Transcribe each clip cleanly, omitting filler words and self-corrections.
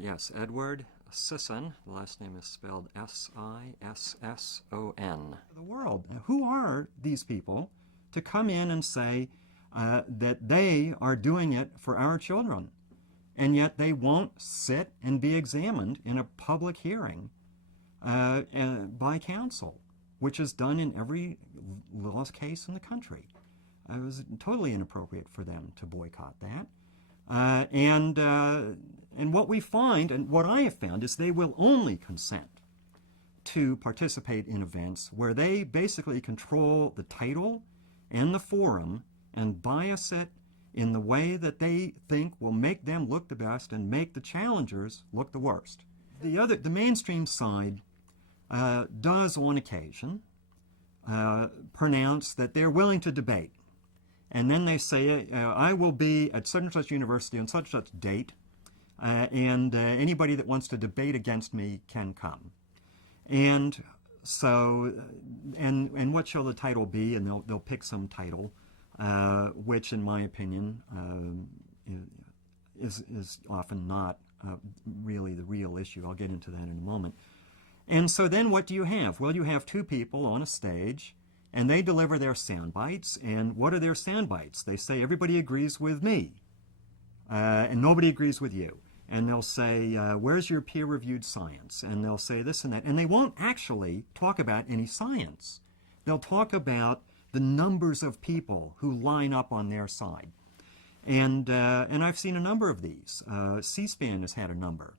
Yes, Edward Sisson. The last name is spelled Sisson. The world. Who are these people to come in and say that they are doing it for our children, and yet they won't sit and be examined in a public hearing by counsel, which is done in every law case in the country? It was totally inappropriate for them to boycott that. And what we find, and what I have found, is they will only consent to participate in events where they basically control the title and the forum and bias it in the way that they think will make them look the best and make the challengers look the worst. The mainstream side does on occasion pronounce that they're willing to debate. And then they say, I will be at such and such university on such and such date, and anybody that wants to debate against me can come. And so, and what shall the title be? And they'll pick some title, which, in my opinion, is often not really the real issue. I'll get into that in a moment. And so then what do you have? Well, you have two people on a stage, and they deliver their sound bites. And what are their sound bites? They say, everybody agrees with me, and nobody agrees with you. And they'll say, where's your peer-reviewed science? And they'll say this and that. And they won't actually talk about any science. They'll talk about the numbers of people who line up on their side. And I've seen a number of these. C-SPAN has had a number.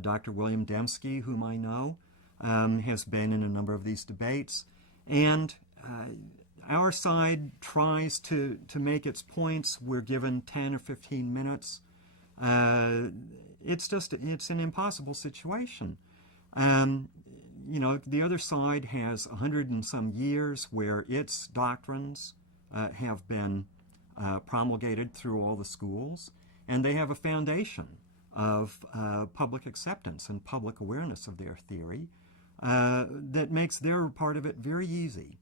Dr. William Dembski, whom I know, has been in a number of these debates. And our side tries to make its points. We're given 10 or 15 minutes. It's an impossible situation. The other side has 100 and some years where its doctrines have been promulgated through all the schools, and they have a foundation of public acceptance and public awareness of their theory that makes their part of it very easy.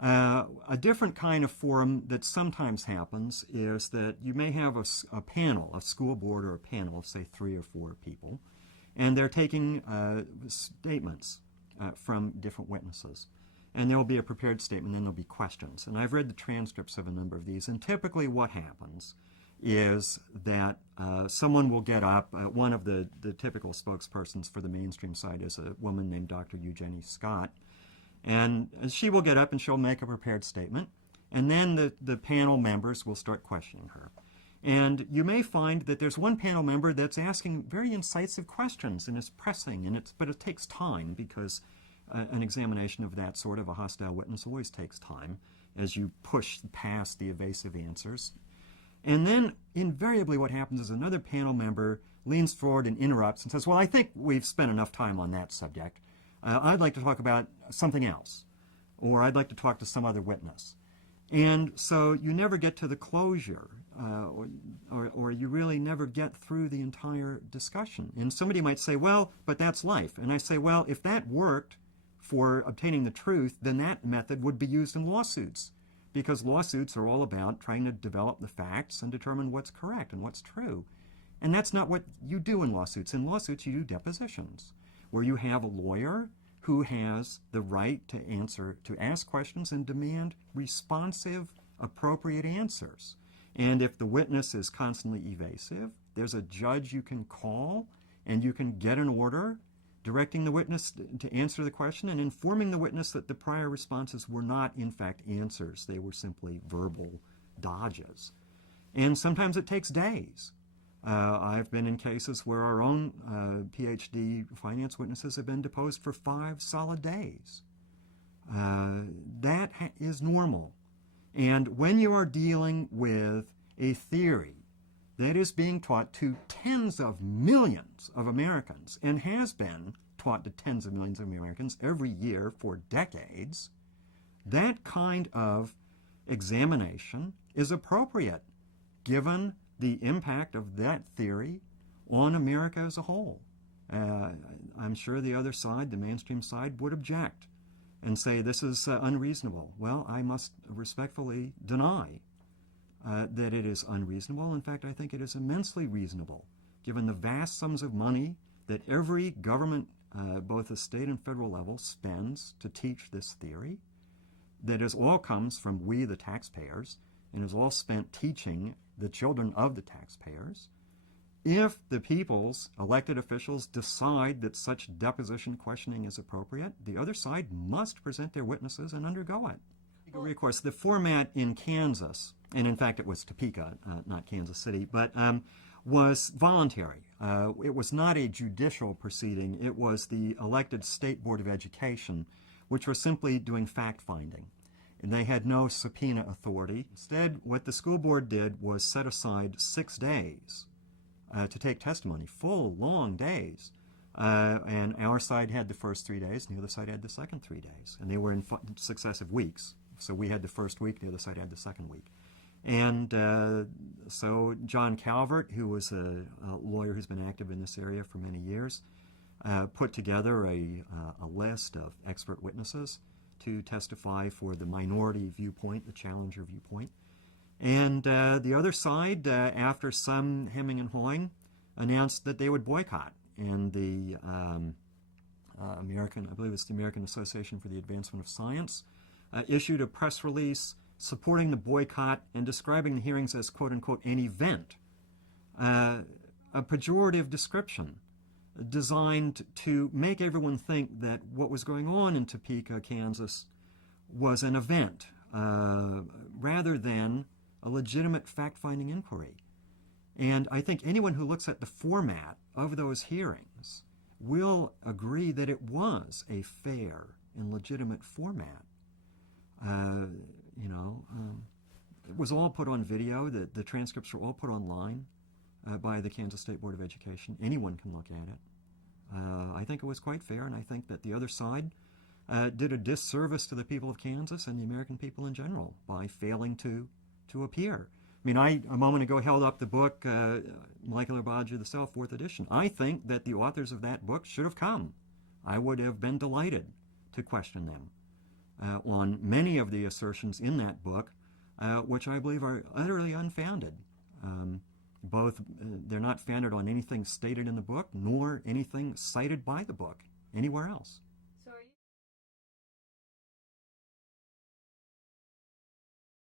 A different kind of forum that sometimes happens is that you may have a panel, a school board or a panel of, say, 3 or 4 people, and they're taking statements from different witnesses. And there will be a prepared statement, and there will be questions. And I've read the transcripts of a number of these, and typically what happens is that someone will get up. One of the typical spokespersons for the mainstream side is a woman named Dr. Eugenie Scott. And she will get up and she'll make a prepared statement, and then the panel members will start questioning her. And you may find that there's one panel member that's asking very incisive questions and is pressing, but it takes time because an examination of that sort of a hostile witness always takes time as you push past the evasive answers. And then invariably what happens is another panel member leans forward and interrupts and says, well, I think we've spent enough time on that subject. I'd like to talk about something else, or I'd like to talk to some other witness. And so you never get to the closure, or you really never get through the entire discussion. And somebody might say, well, but that's life. And I say, well, if that worked for obtaining the truth, then that method would be used in lawsuits, because lawsuits are all about trying to develop the facts and determine what's correct and what's true. And that's not what you do in lawsuits. In lawsuits, you do depositions, where you have a lawyer who has the right to ask questions and demand responsive, appropriate answers. And if the witness is constantly evasive, there's a judge you can call, and you can get an order directing the witness to answer the question and informing the witness that the prior responses were not, in fact, answers. They were simply verbal dodges. And sometimes it takes days. I've been in cases where our own PhD finance witnesses have been deposed for 5 solid days. That is normal. And when you are dealing with a theory that is being taught to tens of millions of Americans, and has been taught to tens of millions of Americans every year for decades, that kind of examination is appropriate, given the impact of that theory on America as a whole. I'm sure the other side, the mainstream side, would object and say this is unreasonable. Well, I must respectfully deny that it is unreasonable. In fact, I think it is immensely reasonable given the vast sums of money that every government, both the state and federal level, spends to teach this theory, that is all comes from we, the taxpayers, and is all spent teaching the children of the taxpayers. If the people's elected officials decide that such deposition questioning is appropriate, the other side must present their witnesses and undergo it. Legal recourse, the format in Kansas, and in fact it was Topeka, not Kansas City, but was voluntary. It was not a judicial proceeding. It was the elected State Board of Education, which was simply doing fact-finding. And they had no subpoena authority. Instead, what the school board did was set aside 6 days to take testimony, full, long days. And our side had the first 3 days, and the other side had the second 3 days. And they were in successive weeks. So we had the first week, the other side had the second week. And so John Calvert, who was a lawyer who's been active in this area for many years, put together a list of expert witnesses to testify for the minority viewpoint, the challenger viewpoint. And the other side, after some hemming and hawing, announced that they would boycott. And the American, I believe it's the American Association for the Advancement of Science, issued a press release supporting the boycott and describing the hearings as, quote-unquote, an event, a pejorative description designed to make everyone think that what was going on in Topeka, Kansas, was an event rather than a legitimate fact-finding inquiry. And I think anyone who looks at the format of those hearings will agree that it was a fair and legitimate format. It was all put on video. The transcripts were all put online by the Kansas State Board of Education. Anyone can look at it. I think it was quite fair, and I think that the other side did a disservice to the people of Kansas and the American people in general by failing to appear. I mean, I, a moment ago, held up the book, Molecular Biology, the Cell, 4th edition. I think that the authors of that book should have come. I would have been delighted to question them on many of the assertions in that book, which I believe are utterly unfounded. They're not founded on anything stated in the book, nor anything cited by the book anywhere else.